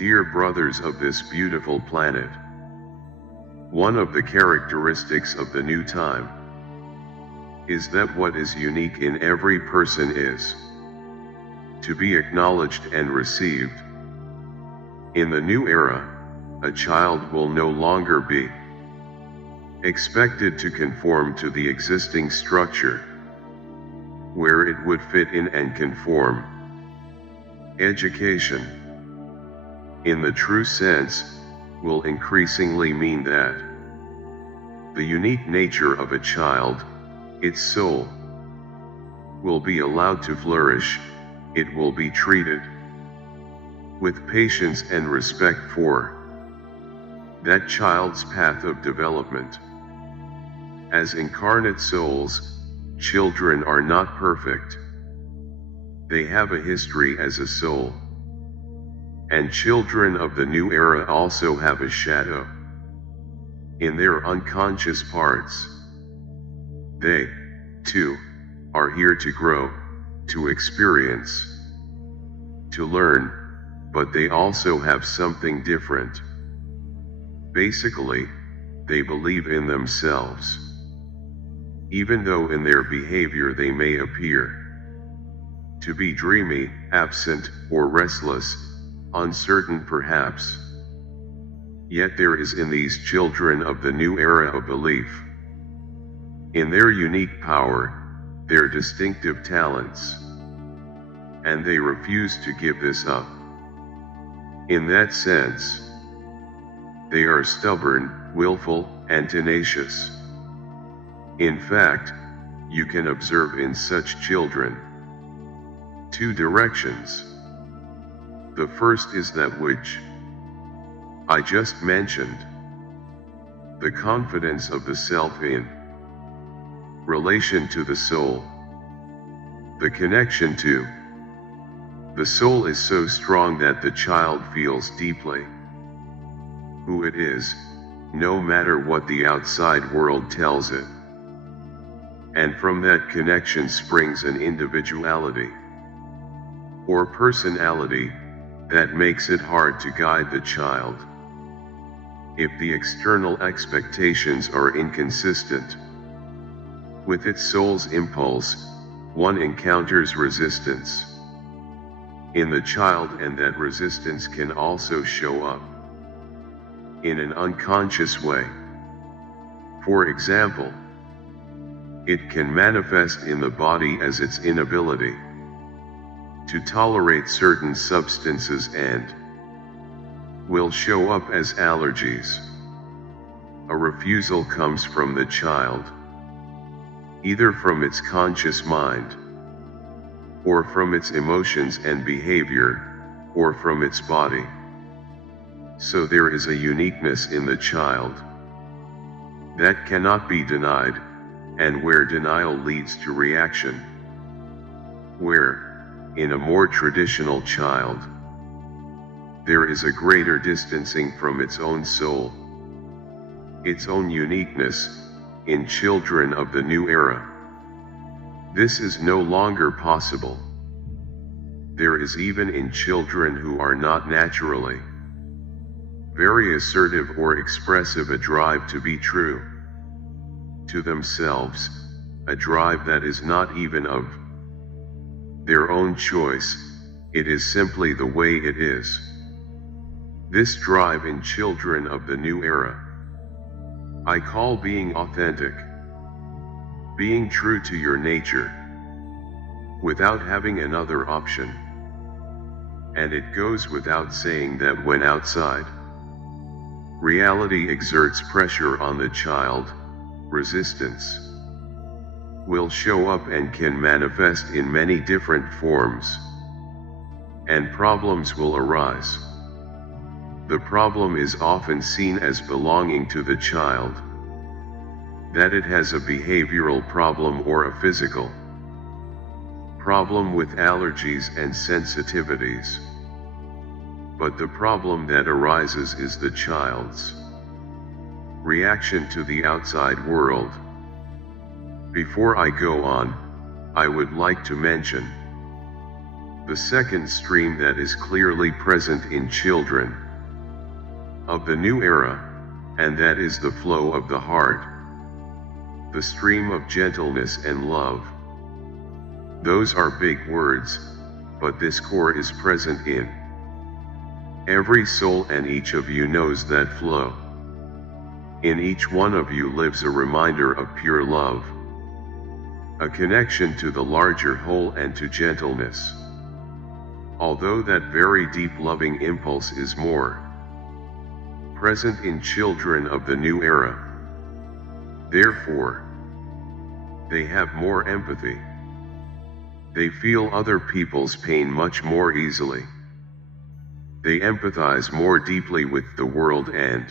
Dear brothers of this beautiful planet, one of the characteristics of the new time is that what is unique in every person is to be acknowledged and received. In the new era, a child will no longer be expected to conform to the existing structure, where it would fit in and conform. Education, in the true sense, will increasingly mean that the unique nature of a child, its soul, will be allowed to flourish. It will be treated with patience and respect for that child's path of development. As incarnate souls, children are not perfect. They have a history as a soul. And children of the new era also have a shadow in their unconscious parts. They, too, are here to grow, to experience, to learn, but they also have something different. Basically, they believe in themselves, even though in their behavior they may appear to be dreamy, absent, or restless, uncertain perhaps. Yet there is in these children of the new era a belief in their unique power, their distinctive talents, and they refuse to give this up. In that sense, they are stubborn, willful, and tenacious. In fact, you can observe in such children two directions. The first is that which I just mentioned, the confidence of the self in relation to the soul. The connection to the soul is so strong that the child feels deeply who it is, no matter what the outside world tells it. And from that connection springs an individuality or personality that makes it hard to guide the child. If the external expectations are inconsistent with its soul's impulse, one encounters resistance in the child, and that resistance can also show up in an unconscious way. For example, it can manifest in the body as its inability to tolerate certain substances and will show up as allergies. A refusal comes from the child, either from its conscious mind, or from its emotions and behavior, or from its body. So there is a uniqueness in the child that cannot be denied, and where denial leads to reaction. Where, in a more traditional child, there is a greater distancing from its own soul, its own uniqueness. In children of the new era, this is no longer possible. There is even in children who are not naturally very assertive or expressive a drive to be true to themselves, a drive that is not even of their own choice, it is simply the way it is. This drive in children of the new era I call being authentic, being true to your nature, without having another option. And it goes without saying that when outside reality exerts pressure on the child, resistance will show up and can manifest in many different forms, and problems will arise. The problem is often seen as belonging to the child, that it has a behavioral problem or a physical problem with allergies and sensitivities. But the problem that arises is the child's reaction to the outside world. Before I go on, I would like to mention The second stream that is clearly present in children of the new era, and that is the flow of the heart, the stream of gentleness and love. Those are big words, but this core is present in every soul, and each of you knows that flow. In each one of you lives a reminder of pure love, a connection to the larger whole and to gentleness. Although that very deep loving impulse is more present in children of the new era, therefore, they have more empathy. They feel other people's pain much more easily. They empathize more deeply with the world and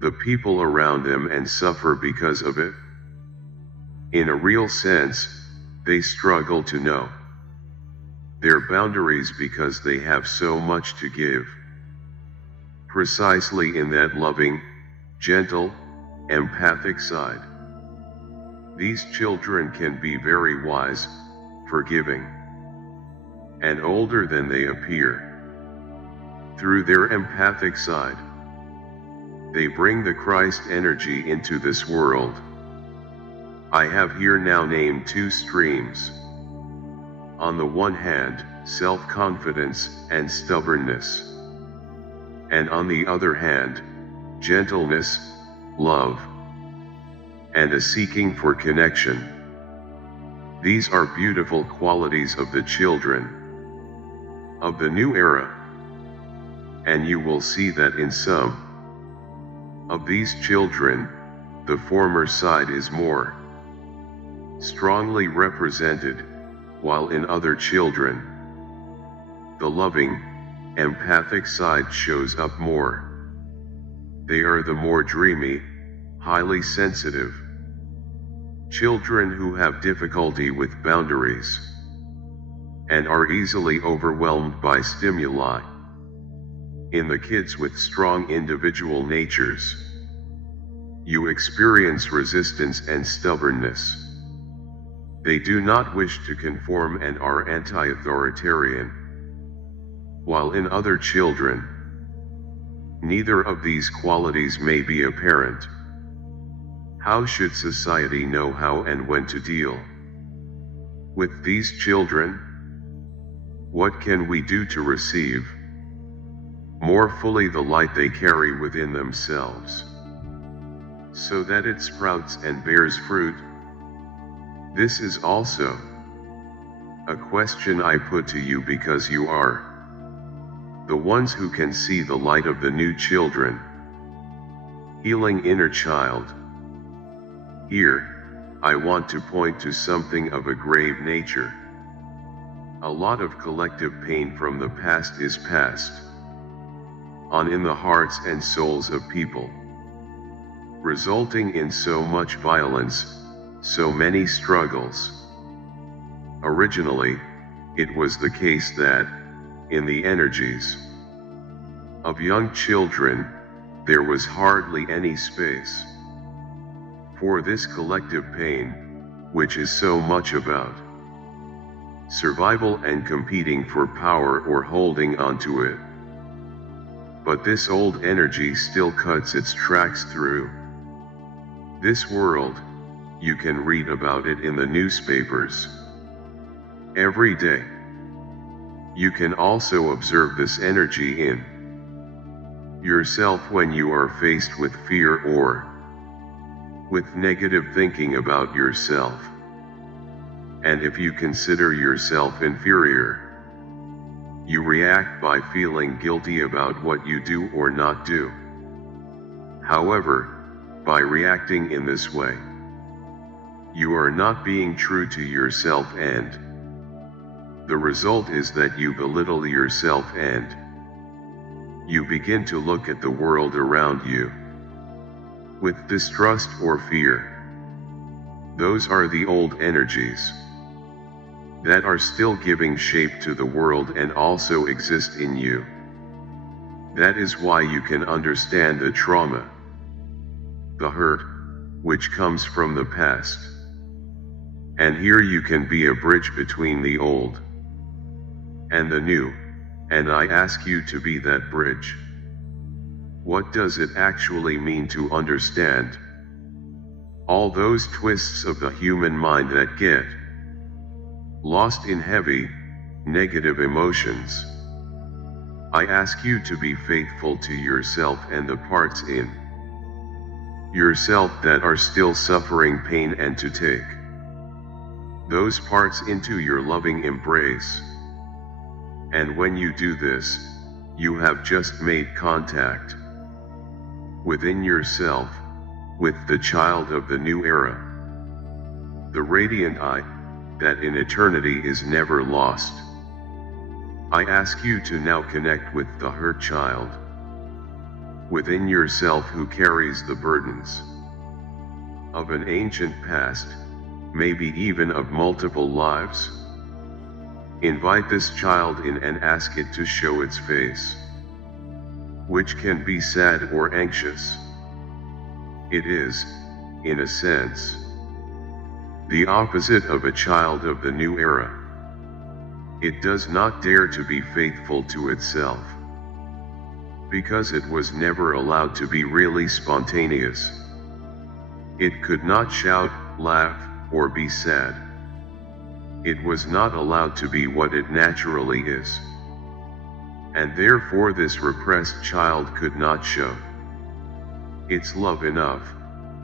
the people around them and suffer because of it. In a real sense, they struggle to know their boundaries because they have so much to give. Precisely in that loving, gentle, empathic side, these children can be very wise, forgiving, and older than they appear. Through their empathic side, they bring the Christ energy into this world. I have here now named two streams. On the one hand, self-confidence and stubbornness, and on the other hand, gentleness, love, and a seeking for connection. These are beautiful qualities of the children of the new era, and you will see that in some of these children, the former side is more strongly represented, while in other children, the loving, empathic side shows up more. They are the more dreamy, highly sensitive children who have difficulty with boundaries and are easily overwhelmed by stimuli. In the kids with strong individual natures, you experience resistance and stubbornness. They do not wish to conform and are anti-authoritarian. While in other children, neither of these qualities may be apparent. How should society know how and when to deal with these children? What can we do to receive more fully the light they carry within themselves, so that it sprouts and bears fruit? This is also a question I put to you because you are the ones who can see the light of the new children, healing inner child. Here, I want to point to something of a grave nature. A lot of collective pain from the past is passed on in the hearts and souls of people, resulting in so much violence, so many struggles. Originally, it was the case that, in the energies of young children, there was hardly any space for this collective pain, which is so much about survival and competing for power or holding on to it. But this old energy still cuts its tracks through this world. You can read about it in the newspapers every day. You can also observe this energy in yourself when you are faced with fear or with negative thinking about yourself. And if you consider yourself inferior, you react by feeling guilty about what you do or not do. However, by reacting in this way, you are not being true to yourself, and the result is that you belittle yourself and you begin to look at the world around you with distrust or fear. Those are the old energies that are still giving shape to the world and also exist in you. That is why you can understand the trauma, the hurt, which comes from the past. And here you can be a bridge between the old and the new, and I ask you to be that bridge. What does it actually mean to understand all those twists of the human mind that get lost in heavy, negative emotions? I ask you to be faithful to yourself and the parts in yourself that are still suffering pain, and to take those parts into your loving embrace. And when you do this, you have just made contact within yourself with the child of the new era, the radiant I that in eternity is never lost. I ask you to now connect with the Hert child within yourself, who carries the burdens of an ancient past, maybe even of multiple lives. Invite this child in and ask it to show its face, which can be sad or anxious. It is, in a sense, the opposite of a child of the new era. It does not dare to be faithful to itself, because it was never allowed to be really spontaneous. It could not shout, laugh, or be sad. It was not allowed to be what it naturally is. And therefore this repressed child could not show its love enough.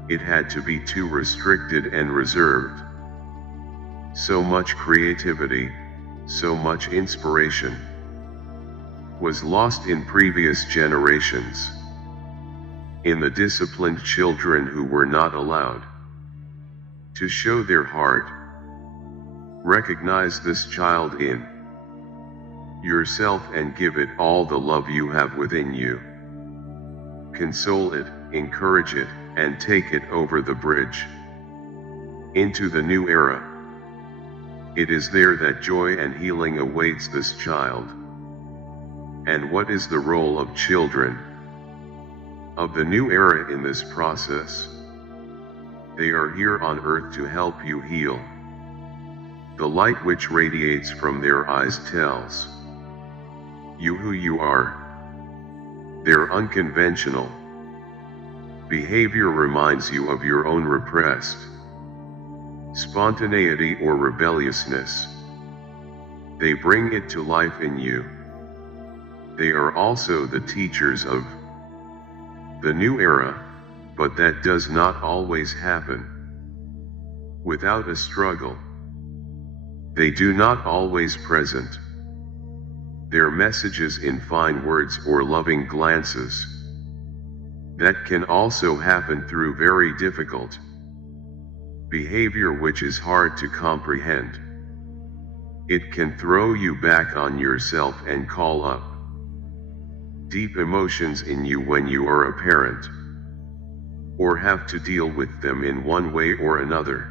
It had to be too restricted and reserved. So much creativity, so much inspiration was lost in previous generations, in the disciplined children who were not allowed to show their heart. Recognize this child in yourself and give it all the love you have within you. Console it, encourage it, and take it over the bridge into the new era. It is there that joy and healing awaits this child. And what is the role of children of the new era in this process? They are here on earth to help you heal. The light which radiates from their eyes tells you who you are. Their unconventional behavior reminds you of your own repressed spontaneity or rebelliousness. They bring it to life in you. They are also the teachers of the new era, but that does not always happen without a struggle. They do not always present their messages in fine words or loving glances. That can also happen through very difficult behavior which is hard to comprehend. It can throw you back on yourself and call up deep emotions in you when you are a parent, or have to deal with them in one way or another.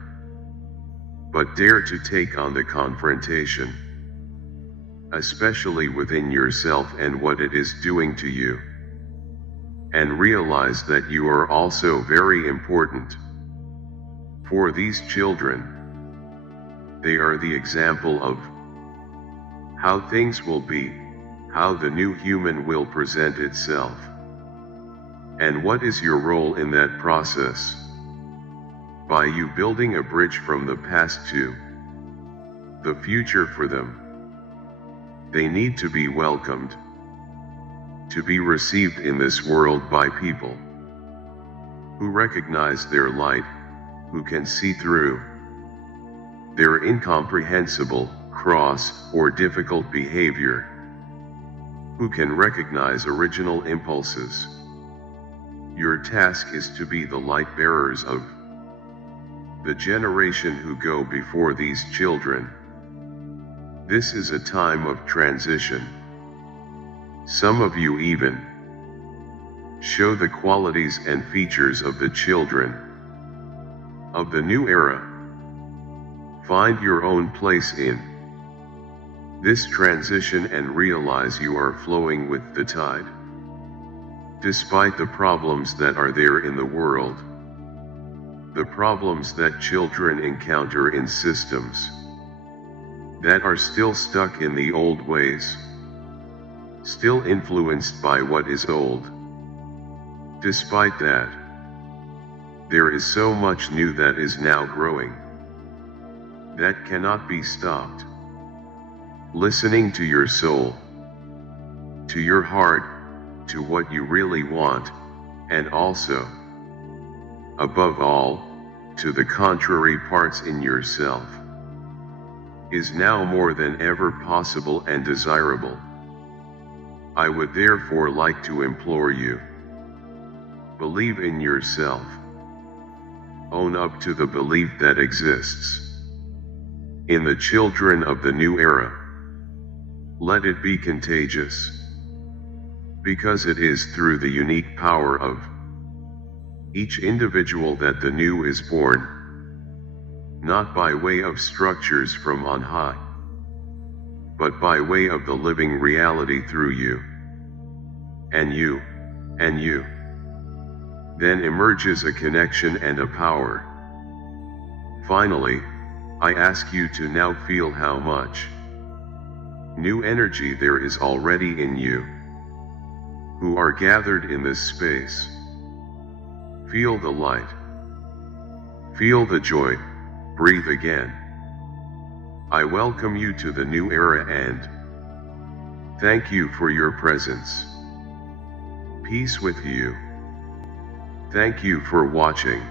But dare to take on the confrontation, especially within yourself and what it is doing to you. And realize that you are also very important for these children. They are the example of how things will be, how the new human will present itself. And what is your role in that process? By you building a bridge from the past to the future for them. They need to be welcomed, to be received in this world by people who recognize their light, who can see through their incomprehensible, cross, or difficult behavior, who can recognize original impulses. Your task is to be the light bearers of the generation who go before these children. This is a time of transition. Some of you even show the qualities and features of the children of the new era. Find your own place in this transition and realize you are flowing with the tide. Despite the problems that are there in the world, the problems that children encounter in systems that are still stuck in the old ways, still influenced by what is old. Despite that, there is so much new that is now growing, that cannot be stopped. Listening to your soul, to your heart, to what you really want, and also, above all, to the contrary parts in yourself, is now more than ever possible and desirable. I would therefore like to implore you, believe in yourself. Own up to the belief that exists in the children of the new era. Let it be contagious, because it is through the unique power of each individual that the new is born, not by way of structures from on high, but by way of the living reality through you, and you, and you. Then emerges a connection and a power. Finally, I ask you to now feel how much new energy there is already in you, who are gathered in this space. Feel the light. Feel the joy. Breathe again. I welcome you to the new era and thank you for your presence. Peace with you. Thank you for watching.